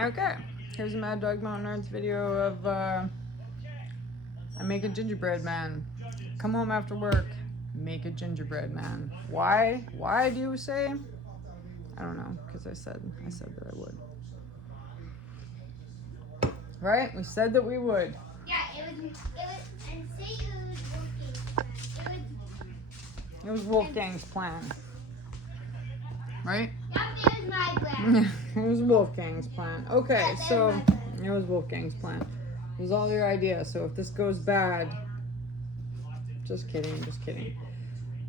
Okay, here's a Maddogmountainarts video of I make a gingerbread man. Come home after work, make a gingerbread man. Why? Why do you say? I don't know, because I said that I would. Right? We said that we would. Yeah, and say It was Wolfgang's plan. Right? that was my plan. It was Wolfgang's plan. Okay, so it was Wolfgang's plan. It was all your idea. So if this goes bad, just kidding, just kidding.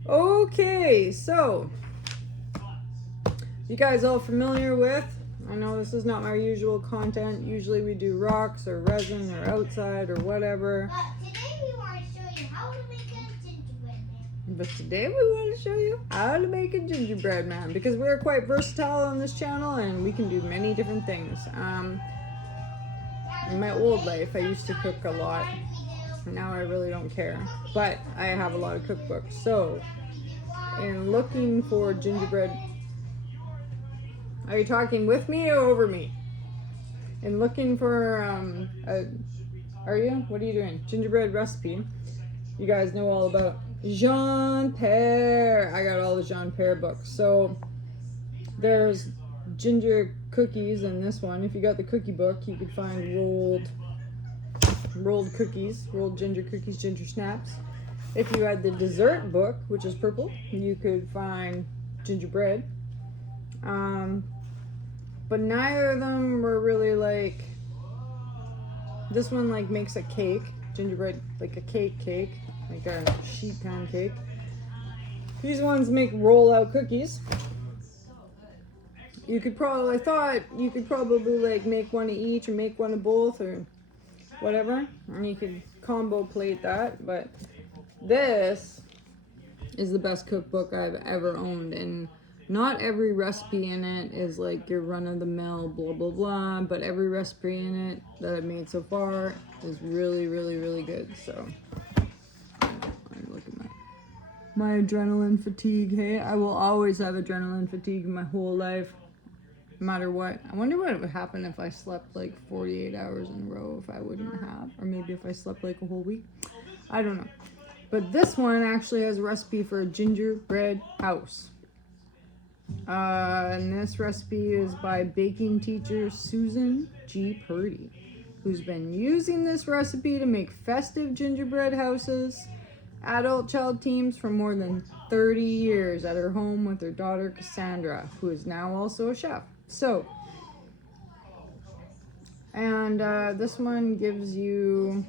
Okay, so you guys all familiar with? I know this is not my usual content. Usually we do rocks or resin or outside or whatever. But today we want to show you how to make a gingerbread man. But today we want to show you how to make a gingerbread man because we're quite versatile on this channel and we can do many different things. In my old life, I used to cook a lot. Now I really don't care, but I have a lot of cookbooks. So, in looking for gingerbread, are you talking with me or over me? In looking for are you? What are you doing? Gingerbread recipe. You guys know all about Jean Père. I got all the Jean Père books. So there's ginger cookies in this one. If you got the cookie book, you could find rolled cookies, rolled ginger cookies, ginger snaps. If you had the dessert book, which is purple, you could find gingerbread. But neither of them were really like, this one like makes a cake, gingerbread, like a cake, like a sheet pan cake. These ones make roll out cookies. You could probably, I thought you could probably like make one of each or make one of both or whatever. And you could combo plate that, but this is the best cookbook I've ever owned. And not every recipe in it is like your run-of-the-mill blah blah blah, but every recipe in it that I've made so far is really, really, really good. So look at my adrenaline fatigue. Hey, I will always have adrenaline fatigue my whole life, no matter what. I wonder what would happen if I slept like 48 hours in a row, if I wouldn't have, or maybe if I slept like a whole week. I don't know. But this one actually has a recipe for a gingerbread house. And this recipe is by baking teacher Susan G. Purdy, who's been using this recipe to make festive gingerbread houses, adult-child teams for more than 30 years at her home with her daughter Cassandra, who is now also a chef. So, and this one gives you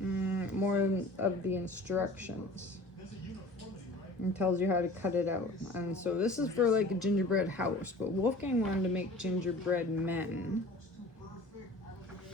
more of the instructions and tells you how to cut it out. And so this is for like a gingerbread house, but Wolfgang wanted to make gingerbread men.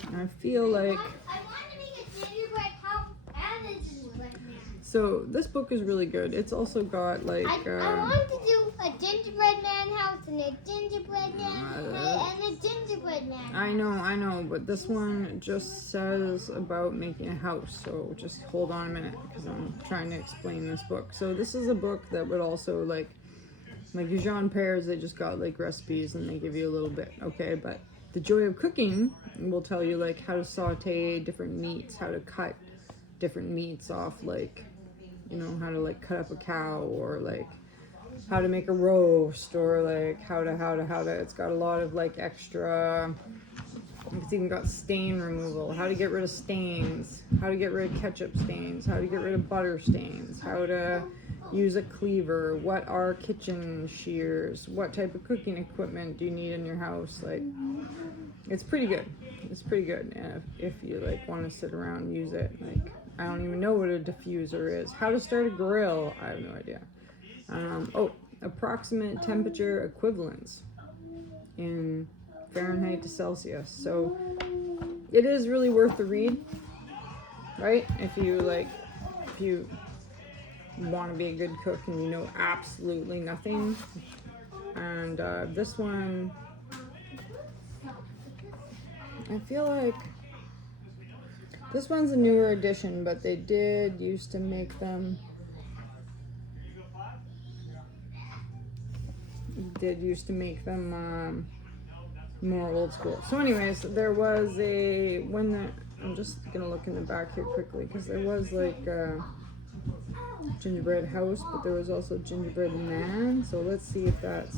And I feel like I want to make a gingerbread house and a gingerbread man. so this book is really good. It's also got like I want to do a gingerbread man house and a gingerbread man and a gingerbread man. I know, but this one just says about making a house. So just hold on a minute because I'm trying to explain this book. So this is a book that would also like your Jean Pères, they just got like recipes and they give you a little bit, okay? But the Joy of Cooking will tell you like how to saute different meats, how to cut different meats off, like, you know, how to like cut up a cow, or like how to make a roast, or like how to it's got a lot of like extra, it's even got stain removal, how to get rid of stains, how to get rid of ketchup stains, how to get rid of butter stains, how to use a cleaver, what are kitchen shears, what type of cooking equipment do you need in your house. Like, it's pretty good. It's pretty good. And if you like want to sit around and use it, like, I don't even know what a diffuser is. How to start a grill, I have no idea. Approximate temperature equivalents in Fahrenheit to Celsius. So it is really worth the read, right? If you want to be a good cook and you know absolutely nothing. And this one, I feel like this one's a newer edition, but they did used to make them used to make them more old school. So anyways, there was I'm just gonna look in the back here quickly because there was like gingerbread house, but there was also gingerbread man. So let's see if that's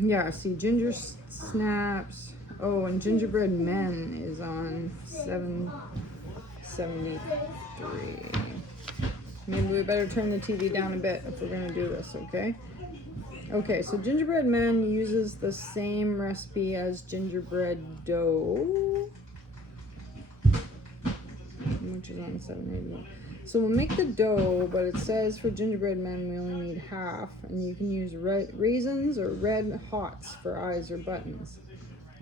yeah. See, ginger snaps. Oh, and gingerbread men is on 773. Maybe we better turn the TV down a bit if we're gonna do this, okay? Okay, so gingerbread man uses the same recipe as gingerbread dough, which is on 781. So we'll make the dough, but it says for gingerbread men we only need half, and you can use raisins or red hots for eyes or buttons.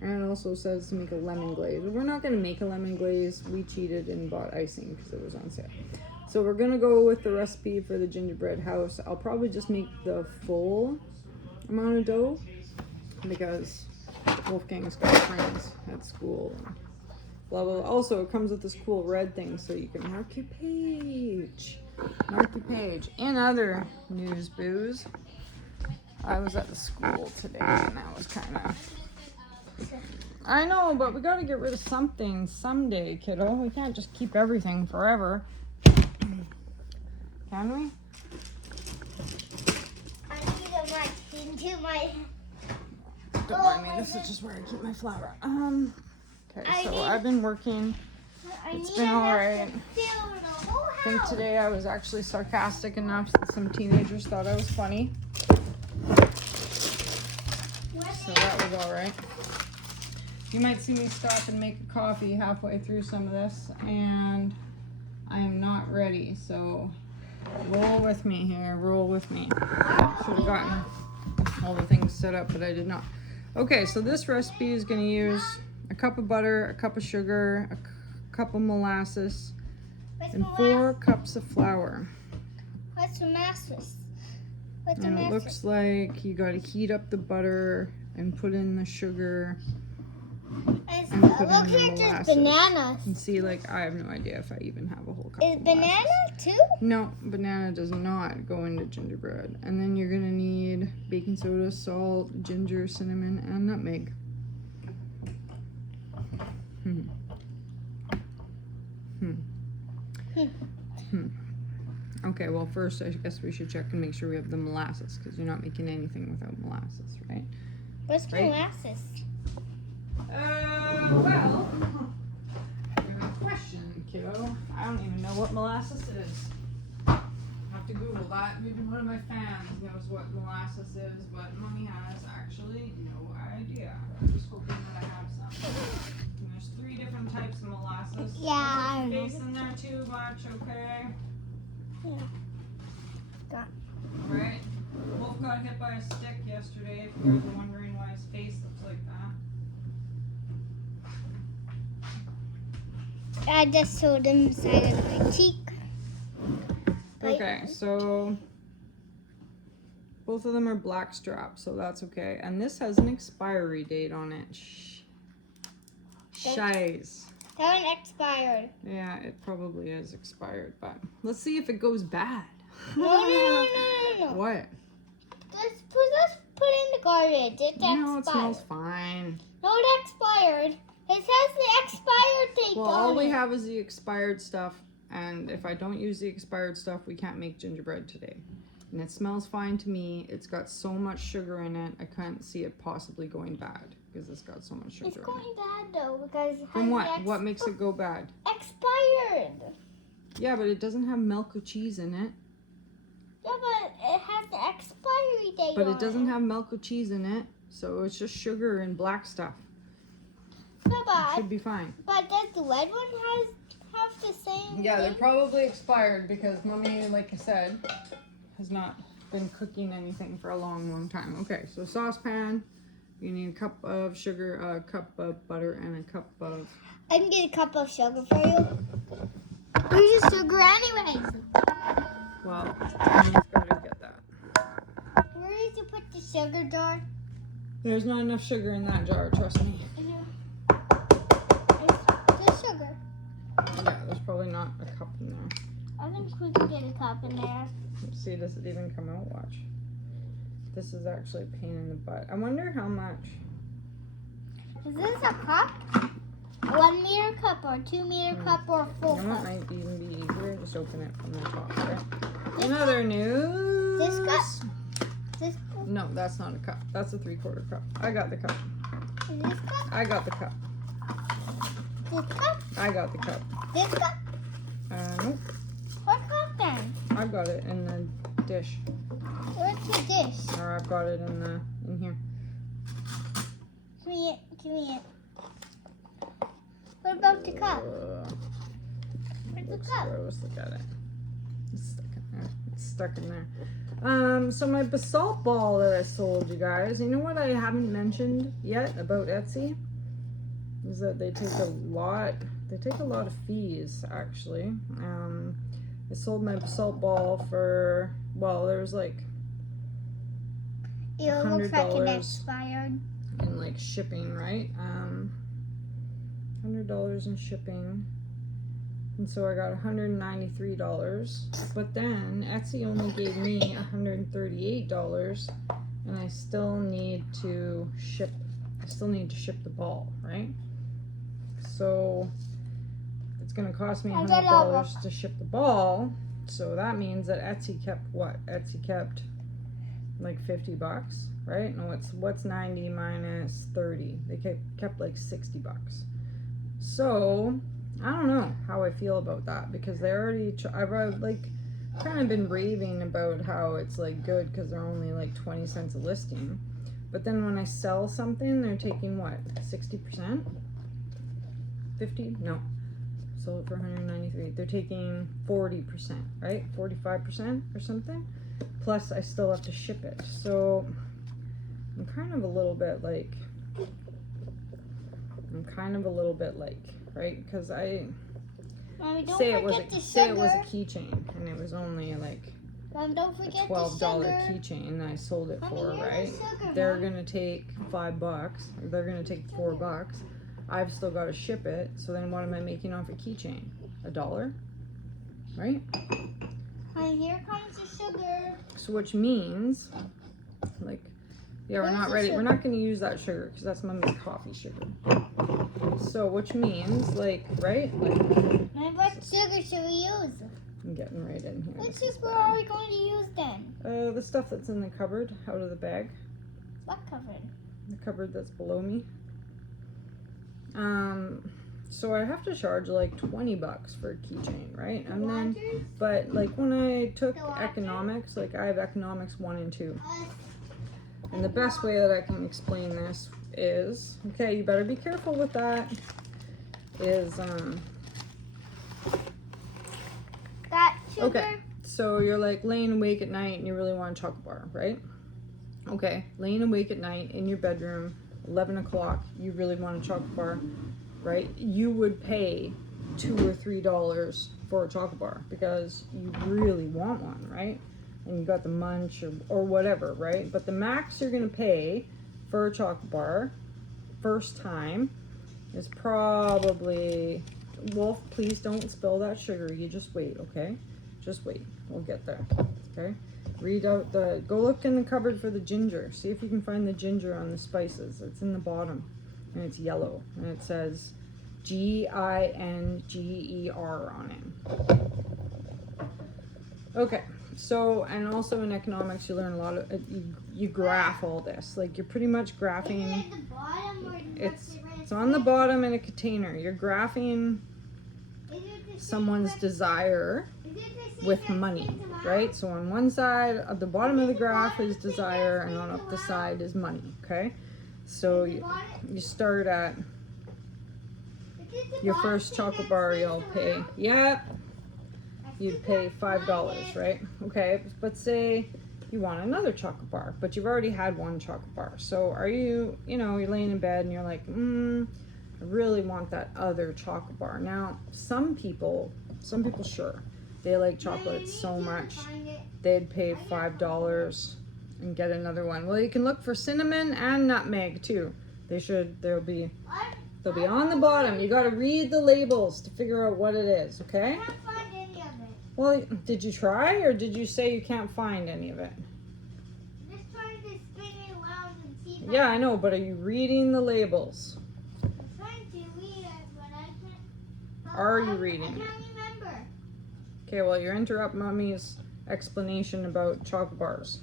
And it also says to make a lemon glaze. We're not going to make a lemon glaze. We cheated and bought icing because it was on sale. So we're going to go with the recipe for the gingerbread house. I'll probably just make the full amount of dough because Wolfgang's got friends at school. Blah, blah, blah. Also, it comes with this cool red thing so you can mark your page. Mark your page. In other news, booze, I was at the school today and that was kind of... I know, but we gotta get rid of something someday, kiddo. We can't just keep everything forever. Can we? I need a mic into my... Don't mind me, this is just where I keep my flour. Okay, so I've been working. It's been alright. I think today I was actually sarcastic enough that some teenagers thought I was funny. So that was alright. You might see me stop and make a coffee halfway through some of this, and I am not ready, so roll with me here, roll with me. Should have gotten all the things set up, but I did not. Okay, so this recipe is going to use a cup of butter, a cup of sugar, a cup of molasses, and 4 cups of flour. What's molasses? And it looks like you got to heat up the butter and put in the sugar. It And put looks in the like there's molasses. bananas. And see, like, I have no idea if I even have a whole cup Is of banana molasses. too? No, banana does not go into gingerbread. And then you're gonna need baking soda, salt, ginger, cinnamon, and nutmeg. Okay, well first I guess we should check and make sure we have the molasses, because you're not making anything without molasses, right? What's Right? molasses? Well, good question, kiddo. I don't even know what molasses is. I have to Google that. Maybe one of my fans knows what molasses is, but Mommy has actually no idea. I'm just hoping that I have some. And there's 3 different types of molasses. Yeah, There's face in there too much, okay? Yeah. Got. Right? Wolf got hit by a stick yesterday, if you guys are wondering why his face looks like that. I just showed him side of my cheek. Okay, so both of them are black straps, so that's okay. And this has an expiry date on it. Shies. That one expired. Yeah, it probably is expired, but let's see if it goes bad. No. What? Let's put it in the garbage. It's No, expired. it smells fine. No, it expired. It says the expired date Well, on all we it. have is the expired stuff, and if I don't use the expired stuff, we can't make gingerbread today. And it smells fine to me. It's got so much sugar in it, I can't see it possibly going bad because it's got so much sugar It's in it. going bad though because it From has what? What makes it go bad? expired. Yeah, but it doesn't have milk or cheese in it. Yeah, but it has the expiry date But on it doesn't have milk or cheese in it, so it's just sugar and black stuff. No, It should be fine. but does the red one have the same Yeah, they're thing? probably expired because Mommy, like I said, has not been cooking anything for a long time. Okay, so saucepan. You need a cup of sugar, a cup of butter, and a cup of... I can get a cup of sugar for you. Where's your sugar anyways? Well, I've got to get that. Where did you put the sugar jar? There's not enough sugar in that jar, trust me. There's sugar. Yeah, there's probably not a cup in there. I think we can get a cup in there. Let's see, does it even come out? Watch. This is actually a pain in the butt. I wonder how much. Is this a cup? A 1 meter cup or 2 meter cup or a full You know what cup? might even be easier? Just open it from the top, right? In other news. This cup? This cup? No, that's not a cup. That's a 3/4 cup. I got the cup. Is this cup? I got the cup. This cup? I got the cup. This cup? Nope. What cup then? I've got it in the dish. Where's the dish? Or I've got it in here. Give me it. Give me it. What about the cup? Where's the Looks cup? gross. Look at it. It's stuck in there. It's stuck in there. So my basalt ball that I sold you guys, you know what I haven't mentioned yet about Etsy? Is that they take a lot of fees actually. I sold my basalt ball for, well, there was like It looks like $100 it expired. in like shipping, right? $100 in shipping. And so I got $193, but then Etsy only gave me $138, and I still need to ship the ball, right? So it's gonna cost me $100 to ship the ball. So that means that Etsy kept what? Etsy kept like $50, right? No, what's 90 minus 30? They kept like $60. So I don't know how I feel about that, because they already I've like kind of been raving about how it's like good because they're only like 20 cents a listing, but then when I sell something they're taking what, 60%, 50? No, sold it for 193. They're taking 40%, right? 45% or something, plus I still have to ship it. So I'm kind of a little bit like right, because Mommy, don't say it was forget the say it was a sugar. keychain and it was only like Mom, don't forget $12 the sugar. keychain that I sold it Mommy, for, here's the right? sugar, They're Mom. gonna take $5, or they're gonna take $4. I've still got to ship it, so then what am I making off a keychain? $1, right? Honey, here comes the sugar. So which means, like, yeah, we're Where's not the ready. sugar? We're not gonna use that sugar because that's Mommy's coffee sugar. So which means, like, right? Like, Mommy, what sugar should we use? I'm getting right in here. What This is sugar bad. are we going to use then? The stuff that's in the cupboard, out of the bag. What covered? The cupboard that's below me. So I have to charge like $20 for a keychain, right? And then, but like when I took economics, like I have economics 1 and 2. And the best way that I can explain this is, okay, you better be careful with that, is, That sugar? okay, so you're like laying awake at night and you really want a chocolate bar, right? Okay, laying awake at night in your bedroom, 11 o'clock, you really want a chocolate bar, right? You would pay $2 or $3 for a chocolate bar because you really want one, right? And you got the munch or whatever, right? But the max you're gonna pay for a chocolate bar first time is probably, Wolf, please don't spill that sugar. You just wait, okay? Just wait. We'll get there, okay? Read out go look in the cupboard for the ginger. See if you can find the ginger on the spices. It's in the bottom and it's yellow and it says Ginger on it. Okay, so, and also in economics you learn a lot of, you graph all this. Like you're pretty much Is graphing, it at the bottom or it's on the bottom in a container. You're graphing someone's desire with money, right? So on one side, at the bottom of the graph is desire, and on up the side is money, okay? So you start at your first chocolate bar, you'll pay, you'd pay $5, right? Okay, but say you want another chocolate bar, but you've already had one chocolate bar. So are you, you're laying in bed and you're like, I really want that other chocolate bar. Now, some people, sure, they like chocolate so much, they'd pay $5 and get another one. Well, you can look for cinnamon and nutmeg too. They'll be on the bottom. You got to read the labels to figure out what it is, okay? I can't find any of it. Well, did you try or did you say you can't find any of it? Let's try this Yeah, I know, but are you reading the labels? I'm trying to read it, but I can't. Are you reading I it? can't remember. Okay, well, you interrupt Mommy's explanation about chocolate bars.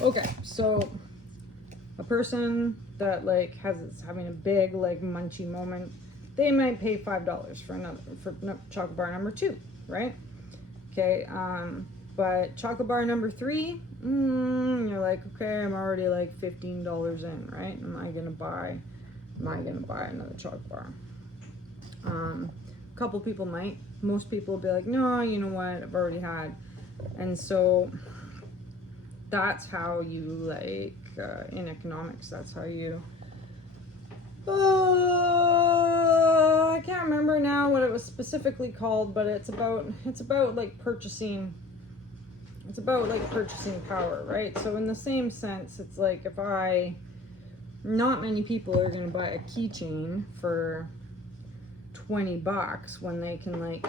Okay, so a person that like is having a big like munchy moment, they might pay $5 for chocolate bar number 2, right? Okay, but chocolate bar number 3, you're like, okay, I'm already like $15 in, right? Am I gonna buy another chocolate bar? A couple people might. Most people will be like, no, you know what, I've already had. And so that's how you like in economics, that's how you I can't remember now what it was specifically called, but it's about like purchasing power, right? So in the same sense, it's like if not many people are going to buy a keychain for $20 when they can like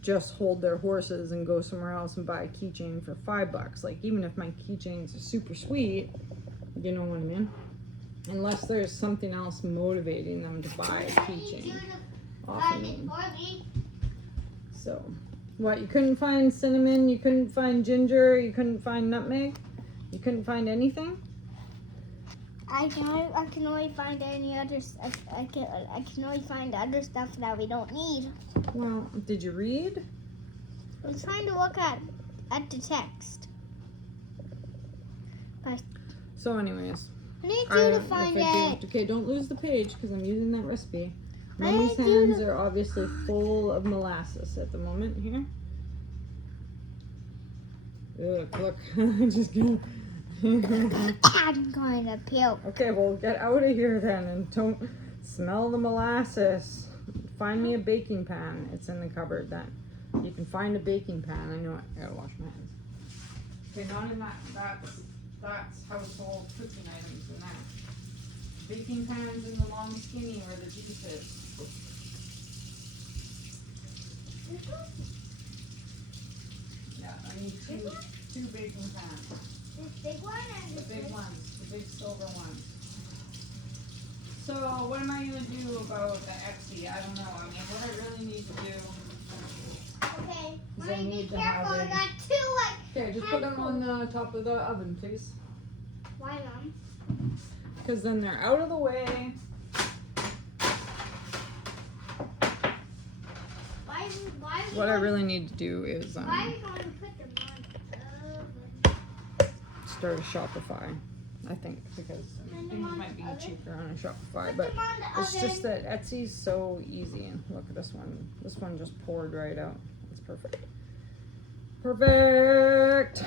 just hold their horses and go somewhere else and buy a keychain for $5. Like, even if my keychains are super sweet, you know what I mean? Unless there's something else motivating them to buy a keychain off of me. So, what, you couldn't find cinnamon, you couldn't find ginger, you couldn't find nutmeg? You couldn't find anything? I can only find any other. I can only find other stuff that we don't need. Well, did you read? I was trying to look at the text. But So, anyways, I need you to find it. Okay, don't lose the page because I'm using that recipe. I Mommy's need you hands to- are obviously full of molasses at the moment here. Ugh, look, I'm just gonna. I'm going to puke. Okay, well, get out of here then and don't smell the molasses. Find me a baking pan. It's in the cupboard then. You can find a baking pan. I know it. I gotta wash my hands. Okay, not in that. That's household cooking items in that. Baking pans in the long skinny or the juices. Yeah, I need two baking pans. This big one and The this big ones, the big silver ones. So what am I gonna do about the Etsy? I don't know. I mean, what I really need to do. Okay. Is I Mommy, need be to have careful. I it. got two Okay, just put them on the top of the oven, please. Why, Mom? Because then they're out of the way. Why What I really need to do is Why are you going to put them on? start a Shopify. I think because things might be cheaper on a Shopify, but it's just that Etsy's so easy. And look at this one. This one just poured right out. It's perfect. Perfect.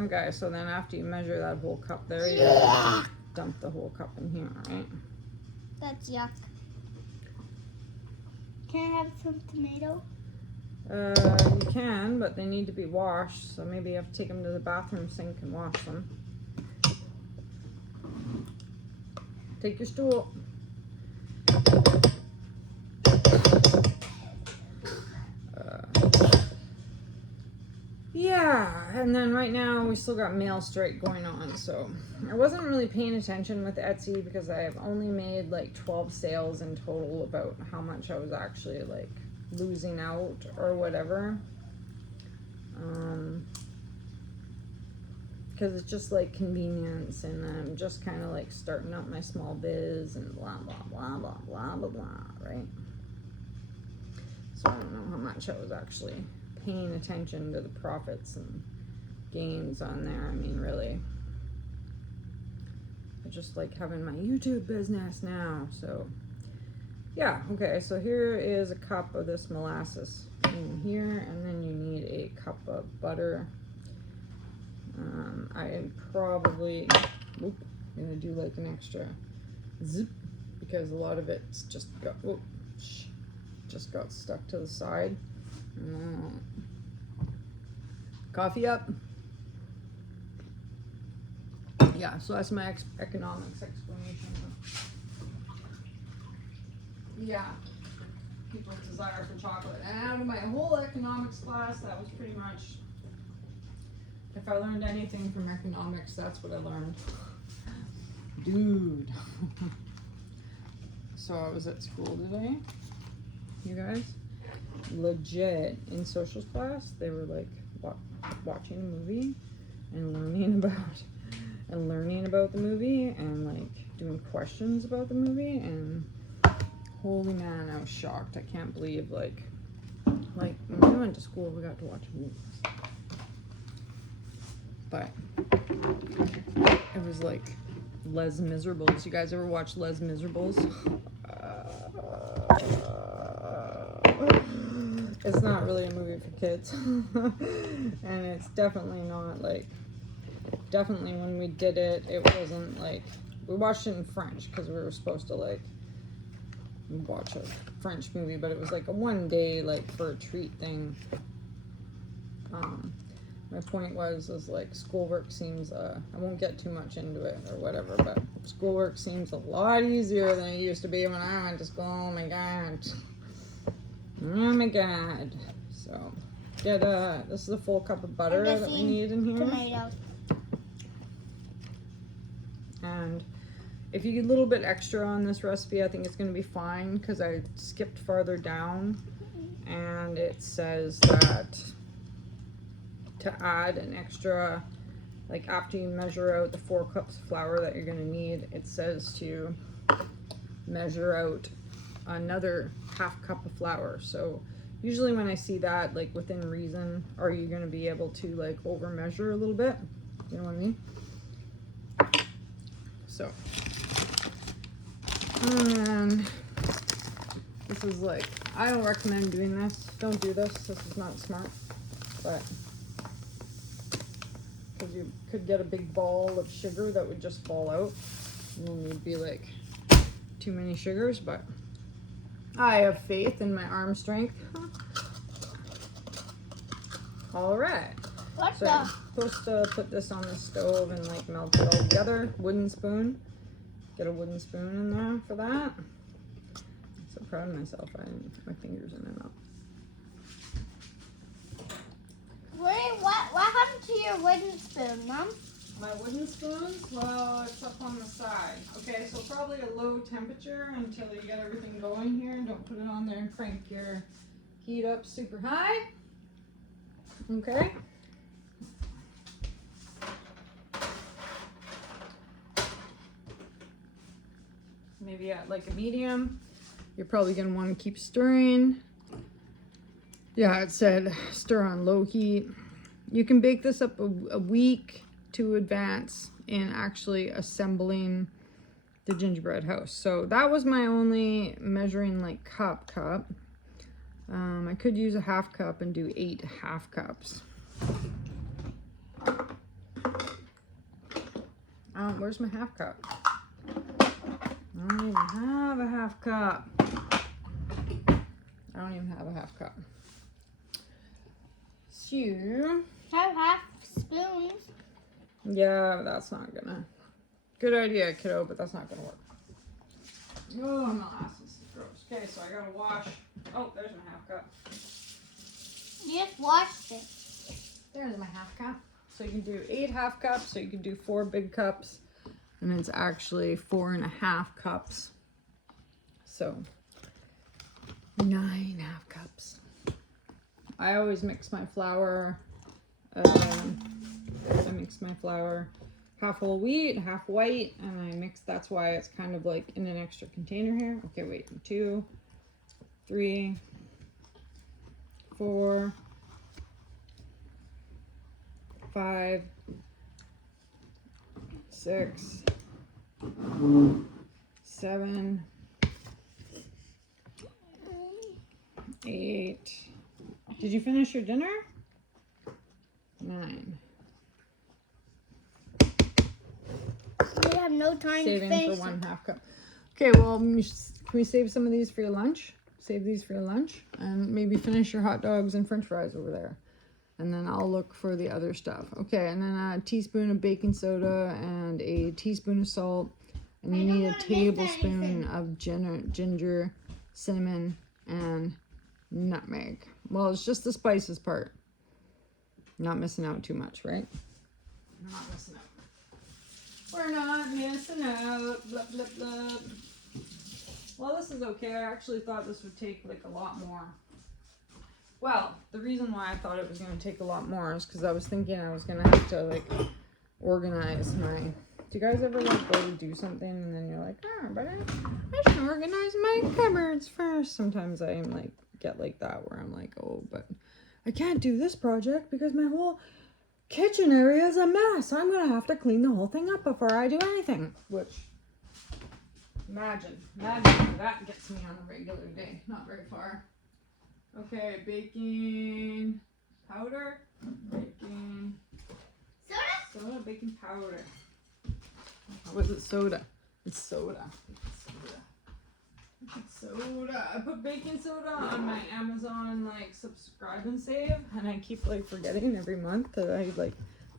Okay, so then after you measure that whole cup there, you dump the whole cup in here, right? That's yuck. Can I have some tomato? You can, but they need to be washed, so maybe you have to take them to the bathroom sink and wash them. Take your stool. Yeah, and then right now we still got mail strike going on, so I wasn't really paying attention with Etsy because I have only made like 12 sales in total about how much I was actually like losing out or whatever. Because it's just like convenience and I'm just kind of like starting up my small biz and blah blah blah blah blah blah blah, right? So I don't know how much I was actually paying attention to the profits and gains on there. I mean, really, I just like having my YouTube business now. So yeah, okay, so here is a cup of this molasses in here, and then you need a cup of butter. I am probably gonna do like an extra zip because a lot of it's just got stuck to the side. Coffee up. Yeah, so that's my economics explanation. Yeah, people's desire for chocolate. And out of my whole economics class, that was pretty much If I learned anything from economics, that's what I learned. Dude. So I was at school today, you guys. Legit, in socials class, they were like watching a movie and learning about the movie and like doing questions about the movie, and holy man, I was shocked. I can't believe like when we went to school, we got to watch movies. But it was like Les Miserables. You guys ever watch Les Miserables? It's not really a movie for kids. And it's definitely not like, definitely when we did it, it wasn't like, we watched it in French because we were supposed to like watch a French movie, but it was like a one day like for a treat thing. My point was like schoolwork seems, I won't get too much into it or whatever, but schoolwork seems a lot easier than it used to be when I went to school. Oh my god. Oh my god. So, get this is a full cup of butter that we need in here. Tomatoes. And if you get a little bit extra on this recipe, I think it's going to be fine because I skipped farther down and it says that to add an extra, like after you measure out the 4 cups of flour that you're going to need, it says to measure out another ½ cup of flour. So usually when I see that, like within reason, are you going to be able to like over measure a little bit? You know what I mean? So, and this is like, I don't recommend doing this. Don't do this. This is not smart. But because you could get a big ball of sugar that would just fall out, and then you'd be like too many sugars. But I have faith in my arm strength. All right. So I'm supposed to put this on the stove and like melt it all together. Wooden spoon. Get a wooden spoon in there for that. I'm so proud of myself. I didn't put my fingers in it up. What happened to your wooden spoon, Mom? My wooden spoons? Well, it's up on the side. Okay, so probably a low temperature until you get everything going here. Don't put it on there and crank your heat up super high. Okay. Maybe at like a medium. You're probably going to want to keep stirring. Yeah, it said stir on low heat. You can bake this up a week to advance in actually assembling the gingerbread house. So that was my only measuring like cup. I could use a ½ cup and do 8 ½ cups. Where's my ½ cup? I don't even have a ½ cup. I don't even have a ½ cup. So, Have half spoons. yeah, that's not gonna. Good idea, kiddo, but that's not gonna work. Oh, my molasses is gross. Okay, so I gotta wash. Oh, there's my ½ cup. You just washed it. There's my ½ cup. So you can do 8 ½ cups, so you can do 4 big cups, and it's actually 4½ cups. So 9 ½ cups. I always mix my flour. I mix my flour half whole wheat, half white, and I mix. That's why it's kind of like in an extra container here. Okay, wait, 2, 3, 4, 5, 6, 7, 8. Did you finish your dinner? 9. We have no time Saving to finish for 1/2 cup. Okay, well, can we save some of these for your lunch? Save these for your lunch, and maybe finish your hot dogs and French fries over there. And then I'll look for the other stuff. Okay, and then a teaspoon of baking soda and a teaspoon of salt. And you need a tablespoon of ginger, cinnamon, and nutmeg. Well, it's just the spices part. Not missing out too much, right? We're not missing out. We're not missing out. Blah, blah, blah. Well, this is okay. I actually thought this would take like a lot more. Well, the reason why I thought it was going to take a lot more is because I was thinking I was going to have to like organize my... Do you guys ever like go to do something and then you're like, oh, but I should organize my cupboards first. Sometimes I am like, get like that where I'm like, oh, but I can't do this project because my whole kitchen area is a mess. I'm going to have to clean the whole thing up before I do anything. Which, imagine that gets me on a regular day. Not very far. Okay, baking powder, baking soda, baking powder. What is it? Soda. It's soda. Soda. I put baking soda on my Amazon like subscribe and save, and I keep like forgetting every month that I like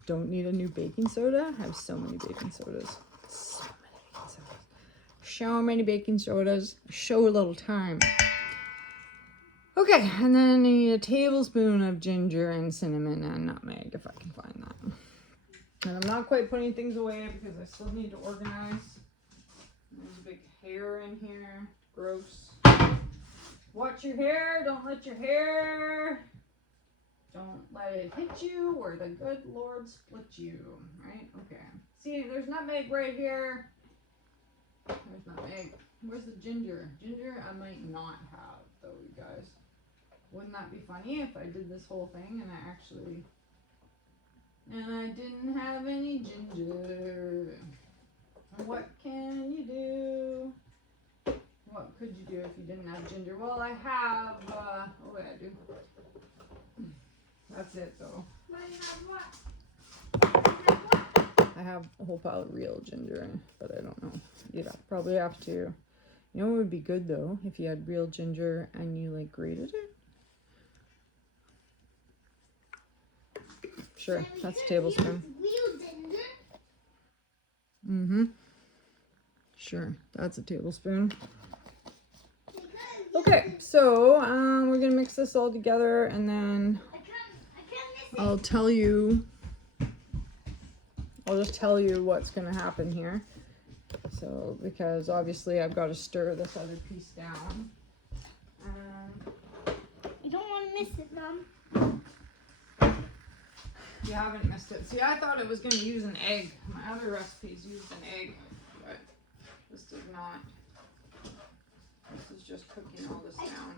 don't need a new baking soda. I have so many baking sodas. So many baking sodas. Show a little time. Okay, and then I need a tablespoon of ginger and cinnamon and nutmeg if I can find that. And I'm not quite putting things away because I still need to organize. There's a big hair in here. Gross. Watch your hair. Don't let your hair... Don't let it hit you or the good Lord split you. Right? Okay. See, there's nutmeg right here. There's nutmeg. Where's the ginger? Ginger I might not have, though, you guys. Wouldn't that be funny if I did this whole thing and I actually... And I didn't have any ginger. What can you do? What could you do if you didn't have ginger? Well, I have, oh yeah, I do. That's it, though. I have a whole pile of real ginger, but I don't know. You'd probably have to. You know what would be good, though? If you had real ginger and you, like, grated it? Sure, that's a tablespoon. Mm-hmm. Sure, that's a tablespoon. Okay, so we're gonna mix this all together, and then I'll tell you. I'll just tell you what's gonna happen here. So, because obviously I've got to stir this other piece down. You don't want to miss it, Mom. You haven't missed it. See, I thought it was going to use an egg. My other recipes used an egg, but this did not. This is just cooking all this down.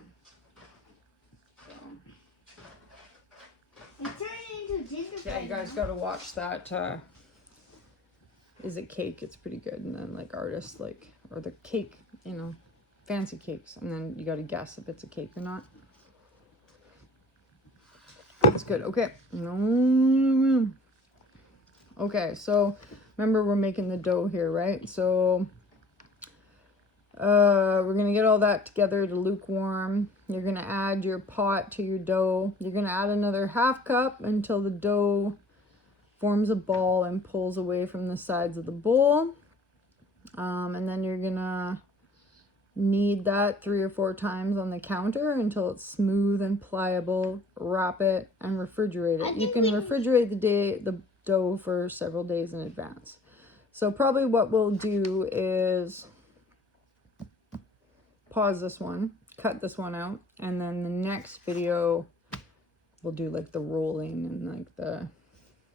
So. It's turning into gingerbread. Yeah, you guys got to watch that. Is it cake? It's pretty good. And then like artists like, or the cake, you know, fancy cakes. And then you got to guess if it's a cake or not. That's good. Okay. No. Okay, so remember we're making the dough here, right? So we're going to get all that together to lukewarm. You're going to add your pot to your dough. You're going to add another half cup until the dough forms a ball and pulls away from the sides of the bowl. And then you're going to knead that 3 or 4 times on the counter until it's smooth and pliable. Wrap it and refrigerate it. You can refrigerate the dough for several days in advance. So probably what we'll do is pause this one, cut this one out, and then the next video we'll do like the rolling and like the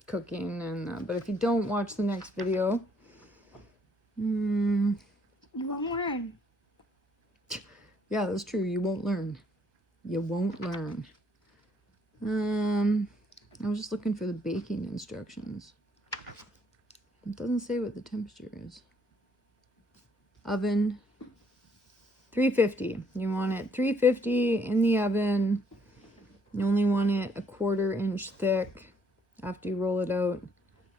cooking. And but if you don't watch the next video, you won't learn. Yeah, that's true. You won't learn. You won't learn. I was just looking for the baking instructions. It doesn't say what the temperature is. Oven, 350. You want it 350 in the oven. You only want it a 1/4 inch thick after you roll it out.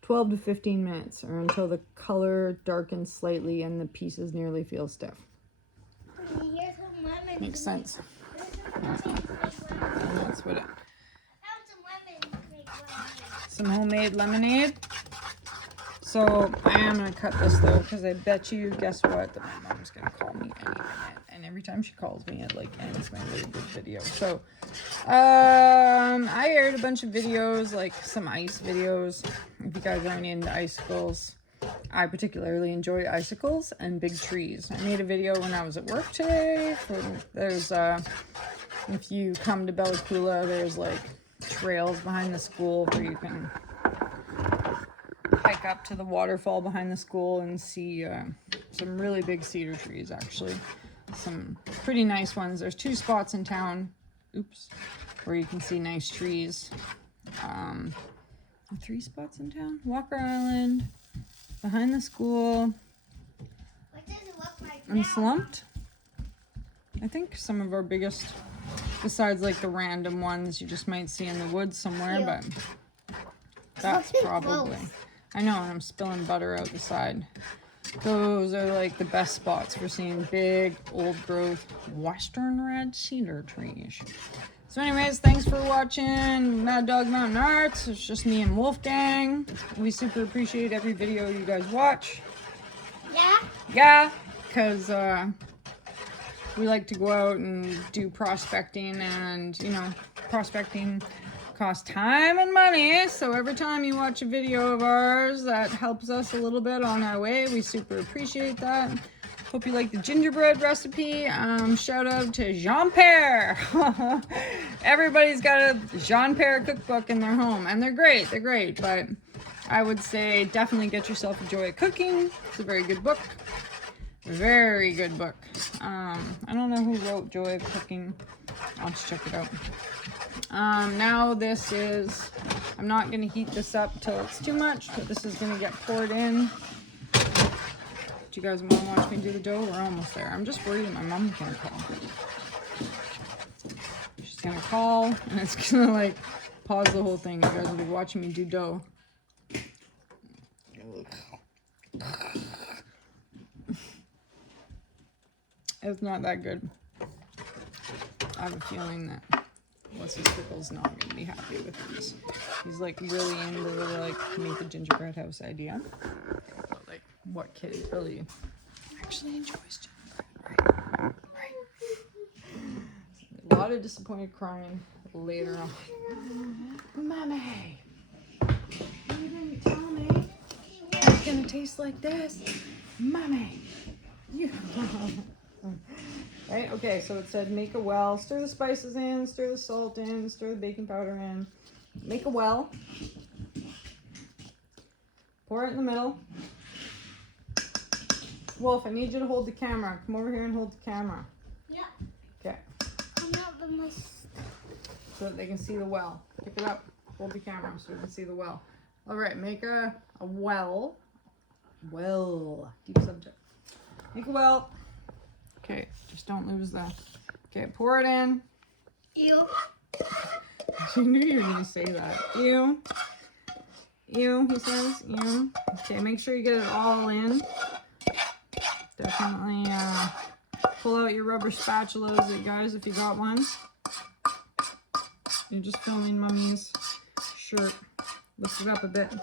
12 to 15 minutes, or until the color darkens slightly and the pieces nearly feel stiff. Makes sense. And that's what it. Some homemade lemonade. So I am gonna cut this though, because I bet you, guess what? That my mom's gonna call me any And every time she calls me, it like ends my really good video. So, I aired a bunch of videos, like some ice videos. If you guys aren't into icicles, I particularly enjoy icicles and big trees. I made a video when I was at work today. There's if you come to Bella Coola, there's like trails behind the school where you can hike up to the waterfall behind the school and see some really big cedar trees, actually. Some pretty nice ones. There's 2 spots in town, where you can see nice trees. 3 spots in town. Walker Island, behind the school, and Slumped. I think some of our biggest, besides like the random ones you just might see in the woods somewhere, but that's probably... I know, and I'm spilling butter out the side. Those are like the best spots for seeing big, old growth, western red cedar trees. So anyways, thanks for watching Maddogmountainarts. It's just me and Wolfgang. We super appreciate every video you guys watch. Yeah? Yeah, because we like to go out and do prospecting, and, you know, prospecting costs time and money, so every time you watch a video of ours, that helps us a little bit on our way. We super appreciate that. Hope you like the gingerbread recipe. Shout out to Jean-Pierre. Everybody's got a Jean-Pierre cookbook in their home, and they're great, but I would say definitely get yourself a Joy of Cooking. It's a very good book. Very good book. I don't know who wrote Joy of Cooking. I'll just check it out. Now this is, I'm not going to heat this up till it's too much, but this is going to get poured in. Do you guys want to watch me do the dough? We're almost there. I'm just worried that my mom's going to call. She's going to call, and it's going to like pause the whole thing. You guys will be watching me do dough. It's not that good. I have a feeling that Wesley Pickle's not going to be happy with these. He's like really into the like make the gingerbread house idea. But like what kid really actually enjoys gingerbread, right? A lot of disappointed crying later on. Mommy, you didn't tell me it's going to taste like this. Mommy, you... Right, okay, so it said make a well, stir the spices in, stir the salt in, stir the baking powder in, make a well, pour it in the middle. Wolf, I need you to hold the camera. Come over here and hold the camera. Yeah. Okay. I'm not the most... So that they can see the well. Pick it up, hold the camera so we can see the well. All right, make a well. Well, deep subject. Make a well. Okay, just don't lose that. Okay, pour it in. Ew. I knew you were going to say that. Ew. Ew, he says. Ew. Okay, make sure you get it all in. Definitely pull out your rubber spatulas, guys, if you got one. You're just filming Mummy's shirt. Lift it up a bit.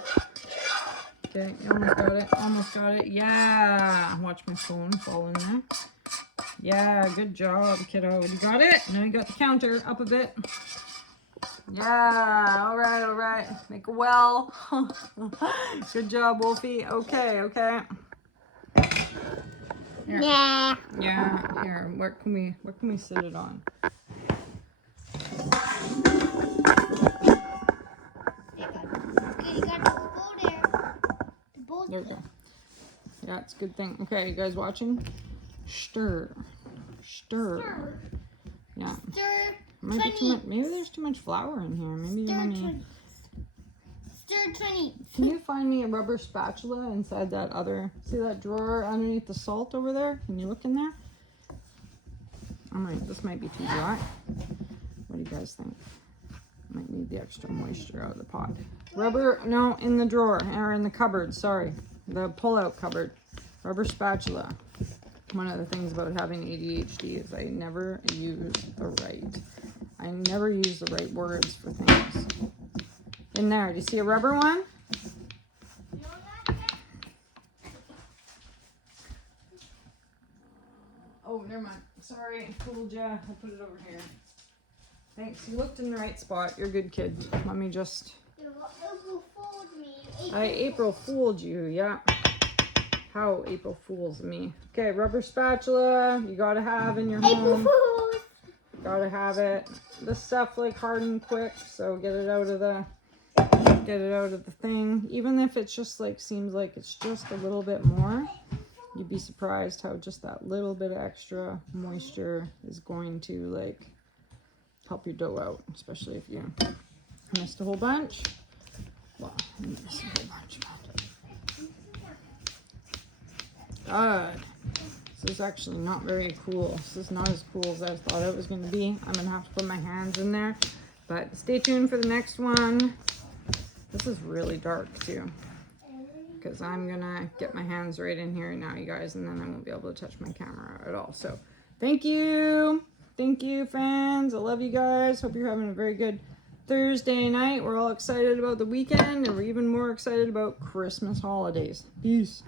Okay, you almost got it. Almost got it. Yeah. Watch my phone fall in there. Yeah, good job, kiddo. You got it? Now you got the counter up a bit. Yeah, all right. Make a well. Good job, Wolfie. Okay. Here. Yeah. Yeah, here. What can we sit it on? You got the bowl there. The bowl There we go. Yeah, it's a good thing. Okay, you guys watching? Stir. Yeah. Stir. Might be too much, maybe there's too much flour in here. Maybe you want to... Stir 20. Can you find me a rubber spatula inside that other... See that drawer underneath the salt over there? Can you look in there? This might be too dry. What do you guys think? Might need the extra moisture out of the pot. Rubber... No, in the drawer. Or in the cupboard, sorry. The pull-out cupboard. Rubber spatula. One of the things about having ADHD is I never use the right words for things. In there, do you see a rubber one? Oh, never mind. sorry, I fooled ya. I'll put it over here. Thanks, you looked in the right spot. You're a good kid. Let me just... April fooled me. April fooled you, yeah. How April fools me. Okay, rubber spatula, you gotta have in your April home. Fools. Gotta have it. This stuff like hardened quick, so get it out of the thing. Even if it's just like seems like it's just a little bit more, you'd be surprised how just that little bit of extra moisture is going to like help your dough out, especially if you missed a whole bunch. Well, you missed a whole bunch, but God, this is actually not very cool. This is not as cool as I thought it was going to be. I'm going to have to put my hands in there, but stay tuned for the next one. This is really dark too, because I'm going to get my hands right in here now, you guys, and then I won't be able to touch my camera at all. So thank you. Thank you, fans. I love you guys. Hope you're having a very good Thursday night. We're all excited about the weekend, and we're even more excited about Christmas holidays. Peace.